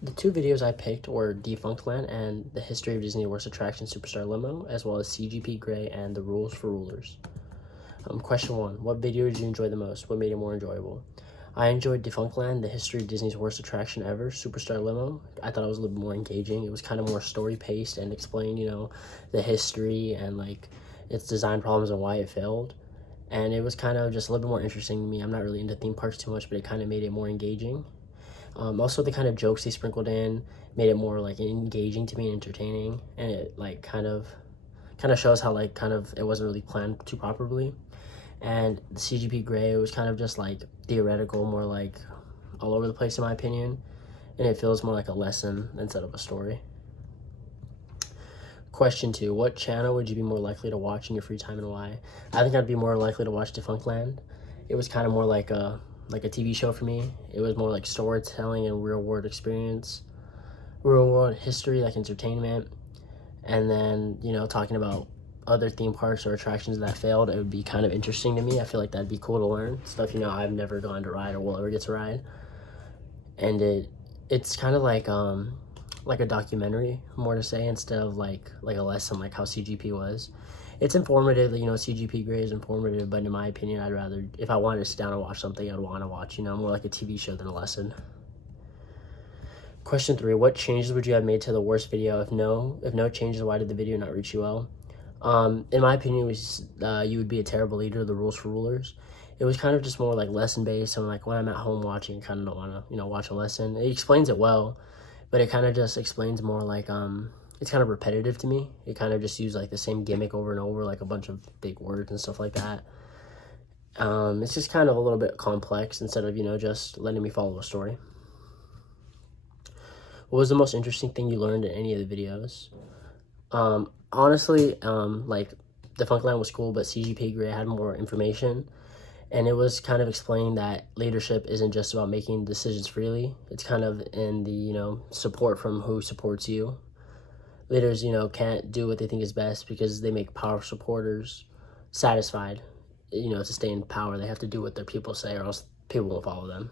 The two videos I picked were Defunctland and the history of Disney Worst Attraction Superstar Limo, as well as CGP Grey and the rules for rulers. Question 1. What video did you enjoy the most? What made it more enjoyable? I enjoyed Defunctland, the history of Disney's worst attraction ever, Superstar Limo. I thought it was a little bit more engaging. It was kind of more story-paced and explained, the history and, its design problems and why it failed. And it was kind of just a little bit more interesting to me. I'm not really into theme parks too much, but it kind of made it more engaging. Also, the kind of jokes they sprinkled in made it more engaging to me and entertaining, and it kind of shows how it wasn't really planned too properly. And the CGP Grey was kind of just theoretical, more all over the place in my opinion, and it feels more like a lesson instead of a story. Question 2. What channel would you be more likely to watch in your free time and why? I think I'd be more likely to watch Defunctland. It was kind of more like a TV show for me. It was more like storytelling and real world experience, real world history, like entertainment. And then, talking about other theme parks or attractions that failed, it would be kind of interesting to me. I feel like that'd be cool to learn. Stuff, I've never gone to ride or will ever get to ride. And it's kind of like a documentary, more to say, instead of like a lesson, like how CGP was. It's informative, CGP Grey is informative, but in my opinion, I'd rather, if I wanted to sit down and watch something, I'd want to watch, more like a TV show than a lesson. Question 3. What changes would you have made to the worst video? If no changes, why did the video not reach you well? In my opinion, it was you would be a terrible leader, the rules for rulers. It was kind of just more like lesson based, and when I'm at home watching, I kind of don't want to, watch a lesson. It explains it well, but it kind of just explains more it's kind of repetitive to me. It kind of just used the same gimmick over and over, like a bunch of big words and stuff like that. It's just kind of a little bit complex instead of, just letting me follow a story. What was the most interesting thing you learned in any of the videos? Honestly, Defunctland was cool, but CGP Grey had more information, and it was kind of explaining that leadership isn't just about making decisions freely. It's kind of in the, support from who supports you. Leaders, can't do what they think is best because they make powerful supporters satisfied. To stay in power, they have to do what their people say, or else people won't follow them.